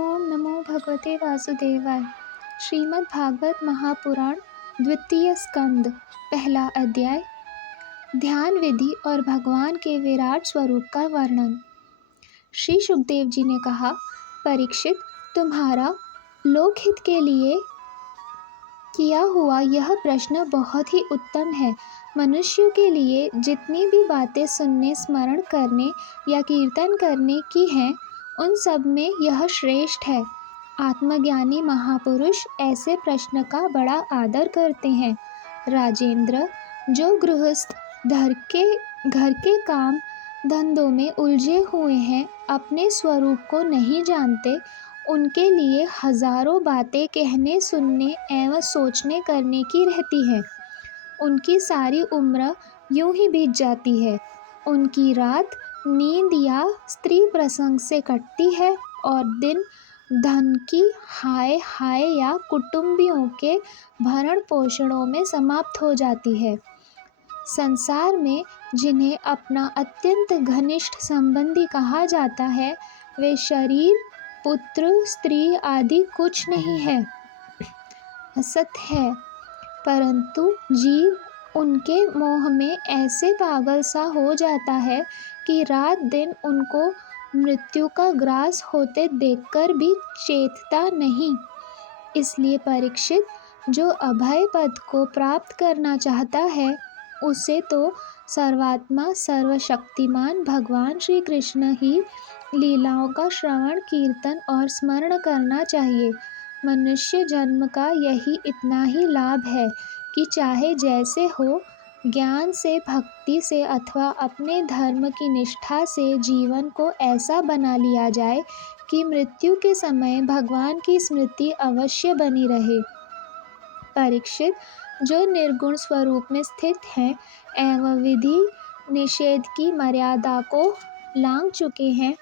ओम नमो भगवते वासुदेवाय। श्रीमद् भागवत महापुराण द्वितीय स्कंद पहला अध्याय। ध्यान विधि और भगवान के विराट स्वरूप का वर्णन। श्री सुखदेव जी ने कहा, परीक्षित, तुम्हारा लोकहित के लिए किया हुआ यह प्रश्न बहुत ही उत्तम है। मनुष्यों के लिए जितनी भी बातें सुनने, स्मरण करने या कीर्तन करने की हैं, उन सब में यह श्रेष्ठ है। आत्मज्ञानी महापुरुष ऐसे प्रश्न का बड़ा आदर करते हैं। राजेंद्र, जो गृहस्थ घर के काम धंधों में उलझे हुए हैं, अपने स्वरूप को नहीं जानते, उनके लिए हजारों बातें कहने, सुनने एवं सोचने करने की रहती हैं। उनकी सारी उम्र यूं ही बीत जाती है। उनकी रात नींद या स्त्री प्रसंग से कटती है और दिन धन की हाय हाय या कुटुंबियों के भरण पोषणों में समाप्त हो जाती है। संसार में जिन्हें अपना अत्यंत घनिष्ठ संबंधी कहा जाता है, वे शरीर, पुत्र, स्त्री आदि कुछ नहीं है, असत्य है। परंतु जीव उनके मोह में ऐसे पागल सा हो जाता है कि रात दिन उनको मृत्यु का ग्रास होते देखकर भी चेतता नहीं। इसलिए परीक्षित, जो अभय पद को प्राप्त करना चाहता है, उसे तो सर्वात्मा सर्वशक्तिमान भगवान श्री कृष्ण ही लीलाओं का श्रवण, कीर्तन और स्मरण करना चाहिए। मनुष्य जन्म का यही इतना ही लाभ है कि चाहे जैसे हो, ज्ञान से, भक्ति से अथवा अपने धर्म की निष्ठा से जीवन को ऐसा बना लिया जाए कि मृत्यु के समय भगवान की स्मृति अवश्य बनी रहे। परीक्षित, जो निर्गुण स्वरूप में स्थित हैं एवं विधि निषेध की मर्यादा को लांघ चुके हैं,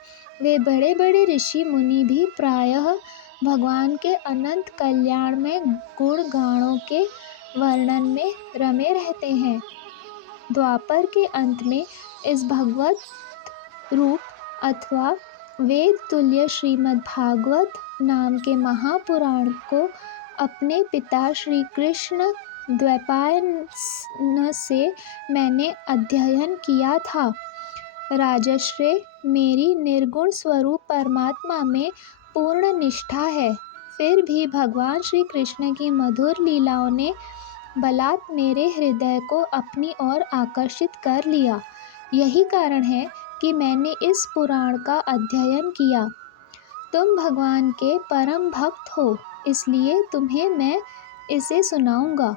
वे बड़े बड़े ऋषि मुनि भी प्रायः भगवान के अनंत कल्याण में गुण गानों के वर्णन में रमे रहते हैं। द्वापर के अंत में इस भगवत रूप अथवा वेद तुल्य श्रीमद् भागवत नाम के महापुराण को अपने पिता श्री कृष्ण द्वैपायन से मैंने अध्ययन किया था। राजश्री, मेरी निर्गुण स्वरूप परमात्मा में पूर्ण निष्ठा है, फिर भी भगवान श्री कृष्ण की मधुर लीलाओं ने बलात् मेरे हृदय को अपनी ओर आकर्षित कर लिया। यही कारण है कि मैंने इस पुराण का अध्ययन किया। तुम भगवान के परम भक्त हो, इसलिए तुम्हें मैं इसे सुनाऊंगा।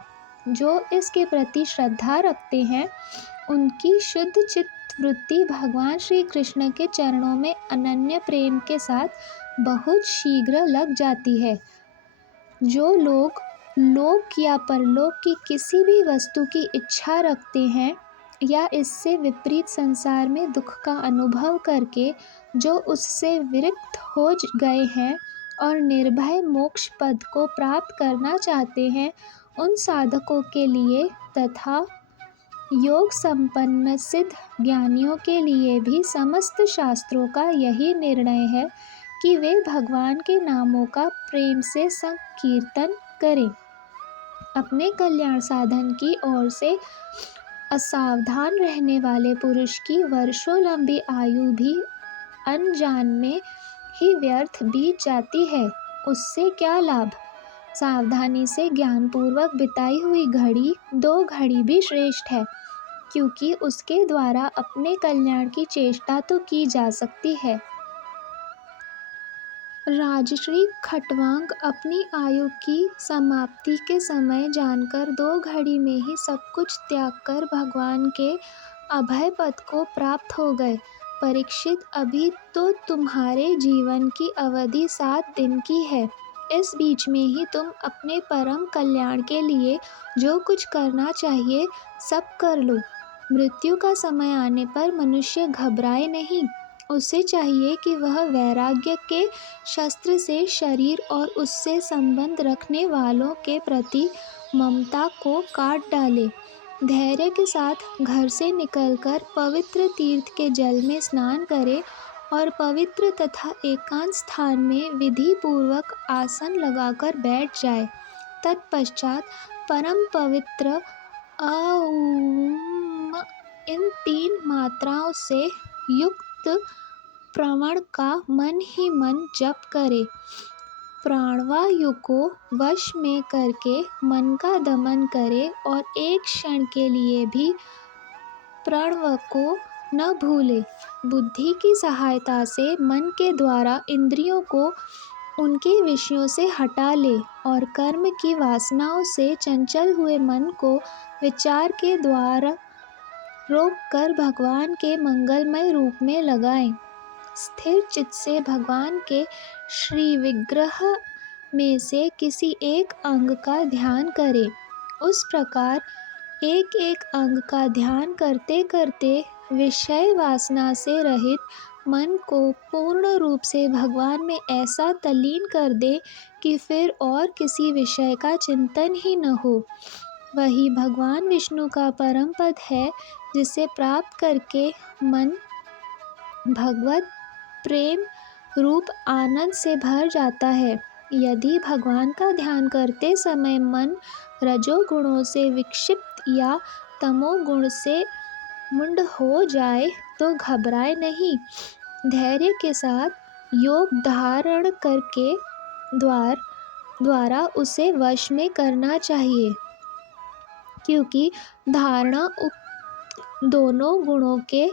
जो इसके प्रति श्रद्धा रखते हैं, उनकी शुद्ध चित्त वृत्ति भगवान श्री कृष्ण के चरणों में अनन्य प्रेम के साथ बहुत शीघ्र लग जाती है। जो लोग लोक या परलोक की किसी भी वस्तु की इच्छा रखते हैं या इससे विपरीत संसार में दुख का अनुभव करके जो उससे विरक्त हो गए हैं और निर्भय मोक्ष पद को प्राप्त करना चाहते हैं, उन साधकों के लिए तथा योग संपन्न सिद्ध ज्ञानियों के लिए भी समस्त शास्त्रों का यही निर्णय है कि वे भगवान के नामों का प्रेम से संकीर्तन करें। अपने कल्याण साधन की ओर से असावधान रहने वाले पुरुष की वर्षों लंबी आयु भी अनजान में ही व्यर्थ बीत जाती है। उससे क्या लाभ? सावधानी से ज्ञानपूर्वक बिताई हुई घड़ी 2 घड़ी भी श्रेष्ठ है, क्योंकि उसके द्वारा अपने कल्याण की चेष्टा तो की जा सकती है। राजश्री खट्वांग अपनी आयु की समाप्ति के समय जानकर 2 घड़ी में ही सब कुछ त्याग कर भगवान के अभय पद को प्राप्त हो गए। परीक्षित, अभी तो तुम्हारे जीवन की अवधि 7 दिन की है। इस बीच में ही तुम अपने परम कल्याण के लिए जो कुछ करना चाहिए सब कर लो। मृत्यु का समय आने पर मनुष्य घबराए नहीं। उसे चाहिए कि वह वैराग्य के शस्त्र से शरीर और उससे संबंध रखने वालों के प्रति ममता को काट डाले। धैर्य के साथ घर से निकलकर पवित्र तीर्थ के जल में स्नान करे और पवित्र तथा एकांत स्थान में विधि पूर्वक आसन लगाकर बैठ जाए। तत्पश्चात परम पवित्र औम इन 3 मात्राओं से युक्त प्रणव का मन ही मन जप करे। प्राणवायु को वश में करके मन का दमन करे और एक क्षण के लिए भी प्रणव को न भूले। बुद्धि की सहायता से मन के द्वारा इंद्रियों को उनके विषयों से हटा ले और कर्म की वासनाओं से चंचल हुए मन को विचार के द्वारा रोक कर भगवान के मंगलमय रूप में लगाएं। स्थिर चित्त से भगवान के श्री विग्रह में से किसी एक अंग का ध्यान करें। उस प्रकार एक एक अंग का ध्यान करते करते विषय वासना से रहित मन को पूर्ण रूप से भगवान में ऐसा तल्लीन कर दे कि फिर और किसी विषय का चिंतन ही न हो। वही भगवान विष्णु का परम पद है, जिसे प्राप्त करके मन भगवत प्रेम रूप आनंद से भर जाता है। यदि भगवान का ध्यान करते समय मन रजोगुणों से विक्षिप्त या तमोगुण से मुंड हो जाए तो घबराए नहीं। धैर्य के साथ योग धारण करके द्वारा उसे वश में करना चाहिए, क्योंकि धारणा दोनों गुणों के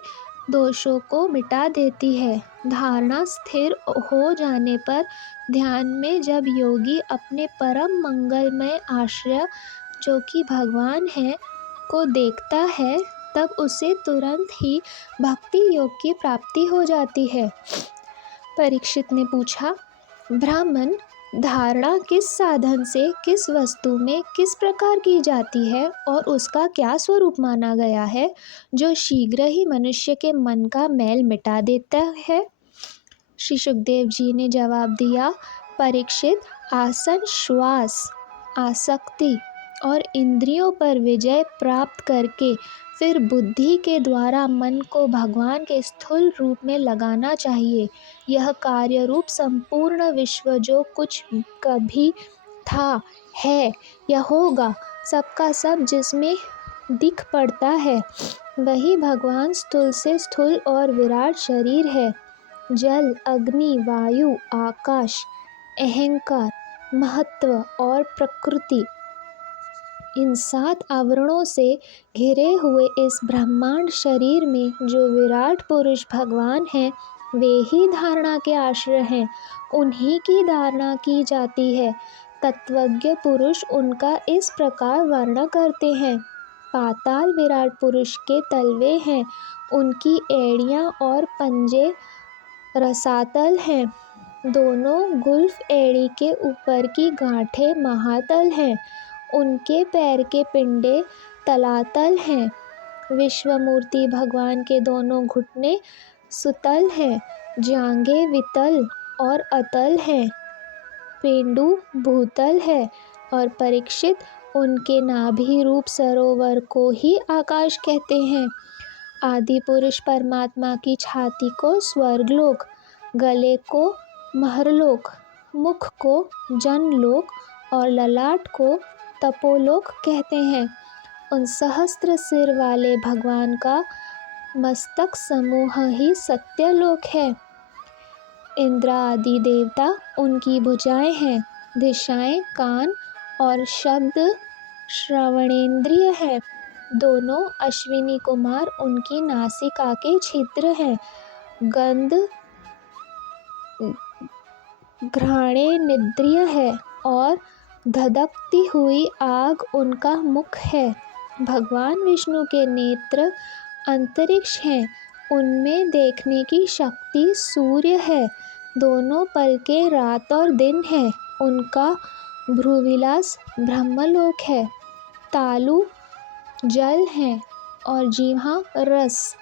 दोषों को मिटा देती है। धारणा स्थिर हो जाने पर ध्यान में जब योगी अपने परम मंगलमय आश्रय जो कि भगवान है को देखता है, तब उसे तुरंत ही भक्ति योग की प्राप्ति हो जाती है। परीक्षित ने पूछा, ब्राह्मण, धारणा किस साधन से किस वस्तु में किस प्रकार की जाती है और उसका क्या स्वरूप माना गया है, जो शीघ्र ही मनुष्य के मन का मैल मिटा देता है? श्री सुखदेव जी ने जवाब दिया, परीक्षित, आसन, श्वास, आसक्ति और इंद्रियों पर विजय प्राप्त करके फिर बुद्धि के द्वारा मन को भगवान के स्थूल रूप में लगाना चाहिए। यह कार्य रूप संपूर्ण विश्व जो कुछ कभी था, है या होगा, सबका सब जिसमें दिख पड़ता है, वही भगवान स्थूल से स्थूल और विराट शरीर है। जल, अग्नि, वायु, आकाश, अहंकार, महत्व और प्रकृति, इन 7 आवरणों से घिरे हुए इस ब्रह्मांड शरीर में जो विराट पुरुष भगवान हैं, वे ही धारणा के आश्रय हैं। उन्हीं की धारणा की जाती है। तत्वज्ञ पुरुष उनका इस प्रकार वर्णन करते हैं। पाताल विराट पुरुष के तलवे हैं, उनकी एड़ियाँ और पंजे रसातल हैं। दोनों गुल्फ एड़ी के ऊपर की गांठें महातल हैं, उनके पैर के पिंडे तलातल हैं। विश्वमूर्ति भगवान के दोनों घुटने सुतल हैं, जांघें वितल और अतल हैं, पेंडू भूतल है। और परीक्षित, उनके नाभि रूप सरोवर को ही आकाश कहते हैं। आदि पुरुष परमात्मा की छाती को स्वर्गलोक, गले को महरलोक, मुख को जनलोक और ललाट को तपोलोक कहते हैं। उन सहस्त्र सिर वाले भगवान का मस्तक समूह ही सत्यलोक है। इंद्र आदि देवता उनकी भुजाएं हैं, दिशाएं कान और शब्द श्रवणेंद्रिय है। दोनों अश्विनी कुमार उनकी नासिका के छिद्र हैं। गंध घ्राणेन्द्रिय है और धधकती हुई आग उनका मुख है। भगवान विष्णु के नेत्र अंतरिक्ष हैं, उनमें देखने की शक्ति सूर्य है। दोनों पलकें रात और दिन है, उनका भ्रूविलास ब्रह्मलोक है। तालु जल है और जीवा रस।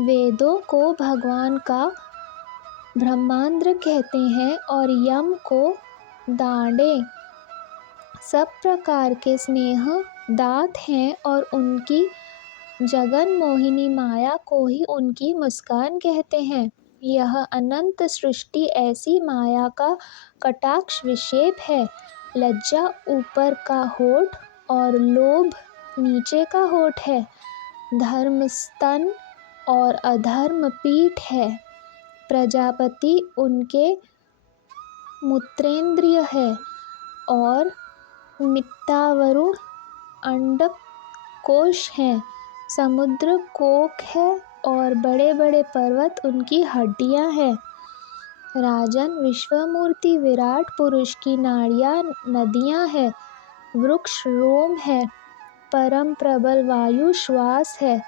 वेदों को भगवान का ब्रह्मांड कहते हैं और यम को दांडे। सब प्रकार के स्नेह दांत हैं और उनकी जगन मोहिनी माया को ही उनकी मुस्कान कहते हैं। यह अनंत सृष्टि ऐसी माया का कटाक्ष विक्षेप है। लज्जा ऊपर का होठ और लोभ नीचे का होठ है। धर्म स्तन और अधर्म पीठ है। प्रजापति उनके मूत्रेंद्रिय है और मित्तावरुण अंडक कोश है। समुद्र कोक है और बड़े बड़े पर्वत उनकी हड्डियां हैं। राजन, विश्वमूर्ति विराट पुरुष की नाड़ियां नदियां हैं। वृक्ष रोम है। परम प्रबल वायु श्वास है।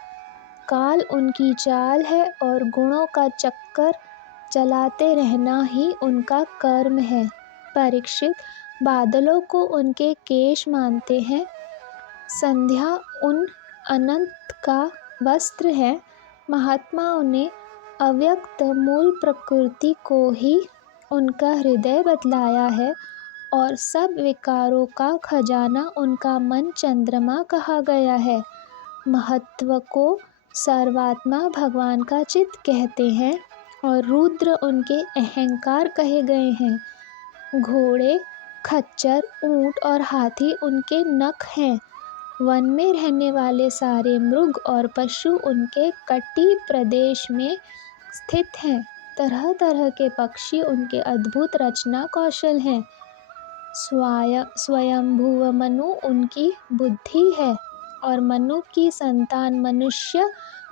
काल उनकी चाल है और गुणों का चक्कर चलाते रहना ही उनका कर्म है। परीक्षित, बादलों को उनके केश मानते हैं। संध्या उन अनंत का वस्त्र है। महात्माओं ने अव्यक्त मूल प्रकृति को ही उनका हृदय बतलाया है और सब विकारों का खजाना उनका मन चंद्रमा कहा गया है। महत्व को सर्वात्मा भगवान का चित्त कहते हैं और रुद्र उनके अहंकार कहे गए हैं। घोड़े, खच्चर, ऊंट और हाथी उनके नख हैं। वन में रहने वाले सारे मृग और पशु उनके कटी प्रदेश में स्थित हैं। तरह तरह के पक्षी उनके अद्भुत रचना कौशल हैं। स्वयंभुव मनु उनकी बुद्धि है और मनु की संतान मनुष्य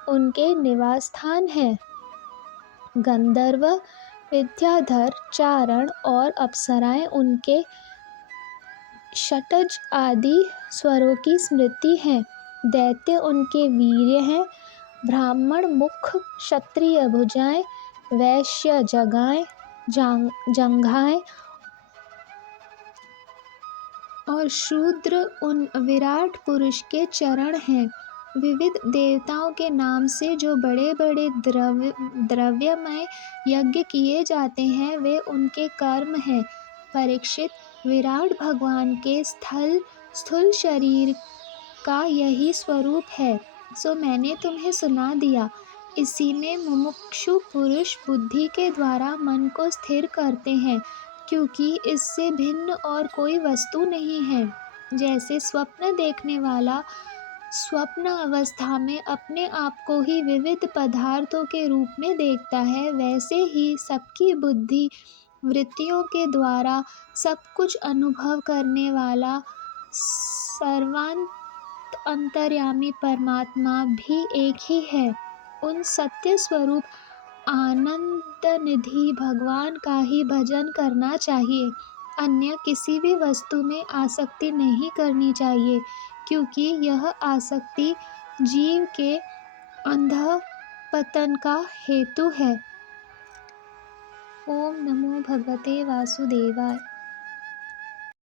उनके निवास स्थान है। गंधर्व, विद्याधर, चारण और अप्सराएं उनके षट्ज आदि स्वरों की स्मृति हैं। दैत्य उनके वीर्य हैं। ब्राह्मण मुख, क्षत्रिय भुजाएं, वैश्य जंघाएं और शूद्र उन विराट पुरुष के चरण हैं। विविध देवताओं के नाम से जो बड़े बड़े द्रव्यमय यज्ञ किए जाते हैं वे उनके कर्म हैं। परीक्षित, विराट भगवान के स्थूल शरीर का यही स्वरूप है, सो मैंने तुम्हें सुना दिया। इसी में मुमुक्षु पुरुष बुद्धि के द्वारा मन को स्थिर करते हैं, क्योंकि इससे भिन्न और कोई वस्तु नहीं है। जैसे स्वप्न देखने वाला स्वप्न अवस्था में अपने आप को ही विविध पदार्थों के रूप में देखता है, वैसे ही सबकी बुद्धि वृत्तियों के द्वारा सब कुछ अनुभव करने वाला सर्वांत अंतर्यामी परमात्मा भी एक ही है। उन सत्य स्वरूप आनंद निधि भगवान का ही भजन करना चाहिए। अन्य किसी भी वस्तु में आसक्ति नहीं करनी चाहिए, क्योंकि यह आसक्ति जीव के अधःपतन का हेतु है। ओम नमो भगवते वासुदेवाय।